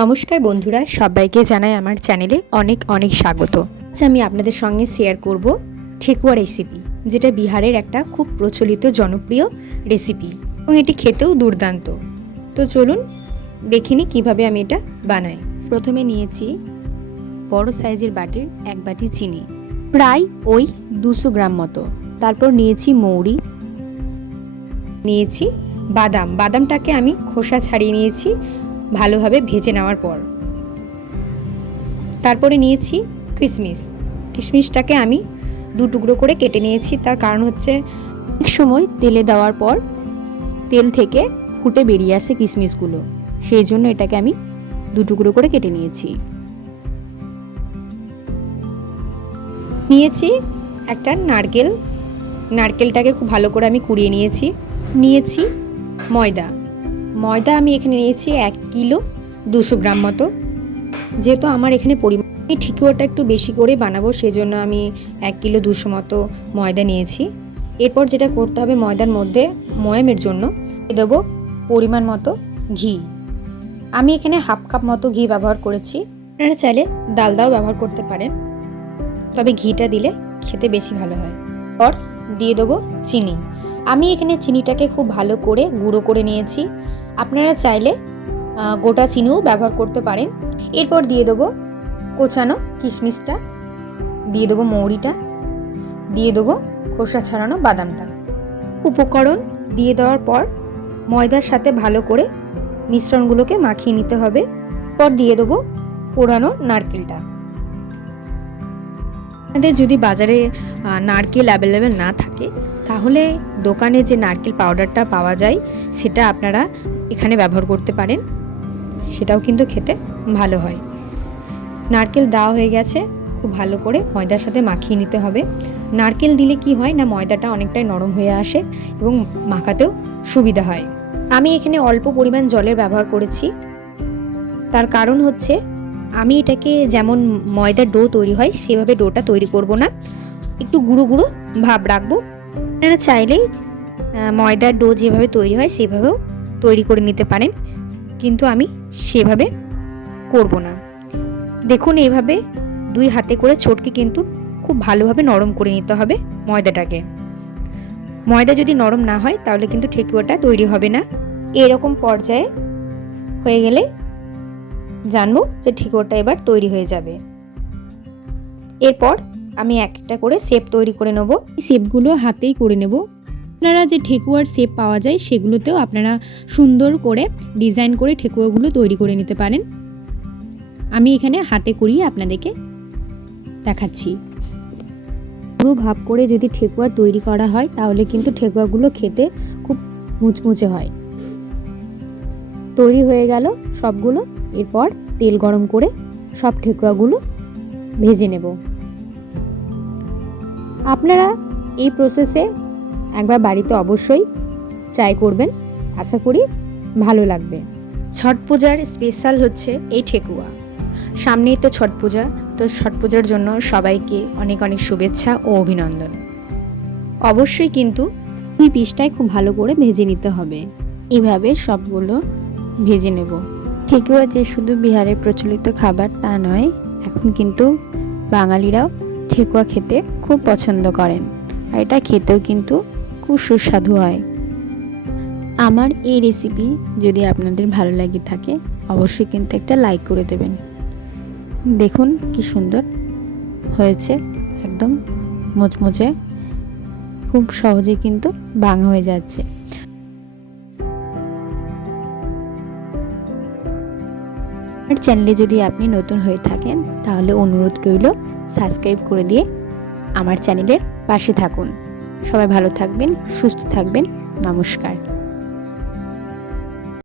নমস্কার বন্ধুরা সবাইকে জানাই আমার চ্যানেলে অনেক অনেক স্বাগত। আজ আমি আপনাদের সঙ্গে শেয়ার করব ঠেকুয়া রেসিপি যেটা বিহারের একটা খুব প্রচলিত জনপ্রিয় রেসিপি এবং এটি খেতেও দুর্দান্ত। তো চলুন দেখিনি কীভাবে আমি এটা বানাই। প্রথমে নিয়েছি বড় সাইজের বাটির এক বাটি চিনি প্রায় ওই দুশো গ্রাম মতো। তারপর নিয়েছি মৌরি। নিয়েছি বাদাম। বাদামটাকে আমি খোসা ছাড়িয়ে নিয়েছি। ভালোভাবে ভেজে নেওয়ার পর। তারপরে নিয়েছি কিশমিশ কিশমিশটাকে আমি দু টুকরো করে কেটে নিয়েছি, তার কারণ হচ্ছে এক সময় তেলে দেওয়ার পর তেল থেকে ফুটে বেরিয়ে আসে কিশমিশগুলো সেই জন্য এটাকে আমি দু টুকরো করে কেটে নিয়েছি। নিয়েছি একটা নারকেল। নারকেলটাকে খুব ভালো করে আমি কুড়িয়ে নিয়েছি। নিয়েছি ময়দা। ময়দা আমি এখানে নিয়েছি এক কিলো দুশো গ্রাম মতো। যেহেতু আমার এখানে পরিমাণ আমি ঠিকুয়াটা একটু বেশি করে বানাবো, সেজন্য আমি এক কিলো দুশো মতো ময়দা নিয়েছি। এরপর যেটা করতে হবে ময়দার মধ্যে ময়ামের জন্য দেবো পরিমাণ মতো ঘি। আমি এখানে হাফ কাপ মতো ঘি ব্যবহার করেছি। আপনারা চাইলে ডালদাও ব্যবহার করতে পারেন, তবে ঘিটা দিলে খেতে বেশি ভালো হয়। পর দিয়ে দেবো চিনি। আমি এখানে চিনিটাকে খুব ভালো করে গুঁড়ো করে নিয়েছি। আপনারা চাইলে গোটা চিনিও ব্যবহার করতে পারেন। এরপর দিয়ে দেবো কোচানো কিশমিশটা, দিয়ে দেবো মৌরিটা, দিয়ে দেবো খোসা ছাড়ানো বাদামটা। উপকরণ দিয়ে দেওয়ার পর ময়দার সাথে ভালো করে মিশ্রণগুলোকে মাখিয়ে নিতে হবে। পর দিয়ে দেবো পোড়ানো নারকেলটা। আপনাদের যদি বাজারে নারকেল অ্যাভেলেবেল না থাকে, তাহলে দোকানে যে নারকেল পাউডারটা পাওয়া যায়, সেটা আপনারা এখানে ব্যবহার করতে পারেন। সেটাও কিন্তু খেতে ভালো হয়। নারকেল দেওয়া হয়ে গেছে, খুব ভালো করে ময়দার সাথে মাখিয়ে নিতে হবে। নারকেল দিলে কি হয় না, ময়দাটা অনেকটাই নরম হয়ে আসে এবং মাখাতেও সুবিধা হয়। আমি এখানে অল্প পরিমাণ জলের ব্যবহার করেছি। তার কারণ হচ্ছে আমি এটাকে যেমন ময়দার ডো তৈরি হয়, সেভাবে ডোটা তৈরি করব না। একটু গুঁড়ো গুঁড়ো ভাব রাখব। আপনারা চাইলেই ময়দার ডো যেভাবে তৈরি হয়, সেভাবেও তৈরি করে নিতে পারেন। কিন্তু আমি সেভাবে করব না। দেখুন এইভাবে দুই হাতে করে চটকে কিন্তু খুব ভালোভাবে নরম করে নিতে হবে ময়দাটাকে। ময়দা যদি নরম না হয়, তাহলে কিন্তু ঠেকুয়াটা তৈরি হবে না। এরকম পর্যায়ে হয়ে গেলে জানব যে ঠেকুয়াটা এবার তৈরি হয়ে যাবে। এরপর আমি একটা করে শেপ তৈরি করে নেব। শেপগুলো হাতেই করে নেব। আপনারা যে ঠেকুয়ার শেপ পাওয়া যায় সেগুলোতেও আপনারা সুন্দর করে ডিজাইন করে ঠেকুয়াগুলো তৈরি করে নিতে পারেন। আমি এখানে হাতে করিয়ে আপনাদেরকে দেখাচ্ছি। পুরো ভাব করে যদি ঠেকুয়া তৈরি করা হয়, তাহলে কিন্তু ঠেকুয়াগুলো খেতে খুব মুচমুচে হয়। তৈরি হয়ে গেল সবগুলো। এরপর তেল গরম করে সব ঠেকুয়াগুলো ভেজে নেব। আপনারা এই প্রসেসে একবার বাড়িতে অবশ্যই ট্রাই করবেন। আশা করি ভালো লাগবে। ছট পূজার স্পেশাল হচ্ছে এই ঠেকুয়া সামনেই তো ছট পূজা তো ছট পূজার জন্য সবাইকে অনেক অনেক শুভেচ্ছা ও অভিনন্দন। অবশ্যই কিন্তু দুই পিসটাই খুব ভালো করে ভেজে নিতে হবে। এভাবে সবগুলো ভেজে নেব। ঠেকুয়া যে শুধু বিহারে প্রচলিত খাবার তা নয়, এখন কিন্তু বাঙালিরাও ঠেকুয়া খেতে খুব পছন্দ করেন। আর এটা খেতেও কিন্তু খুব সুস্বাদু হয়। আমার এই রেসিপি যদি আপনাদের ভালো লাগে থাকে, অবশ্যই কিন্তু একটা লাইক করে দেবেন। দেখুন কি সুন্দর হয়েছে, একদম মুচমুচে, খুব সহজে কিন্তু ভাঙা হয়ে যাচ্ছে। আমার চ্যানেলে যদি আপনি নতুন হয়ে থাকেন, তাহলে অনুরোধ রইল সাবস্ক্রাইব করে দিয়ে আমার চ্যানেলের পাশে থাকুন। সবাই ভালো থাকবেন, সুস্থ থাকবেন। নমস্কার।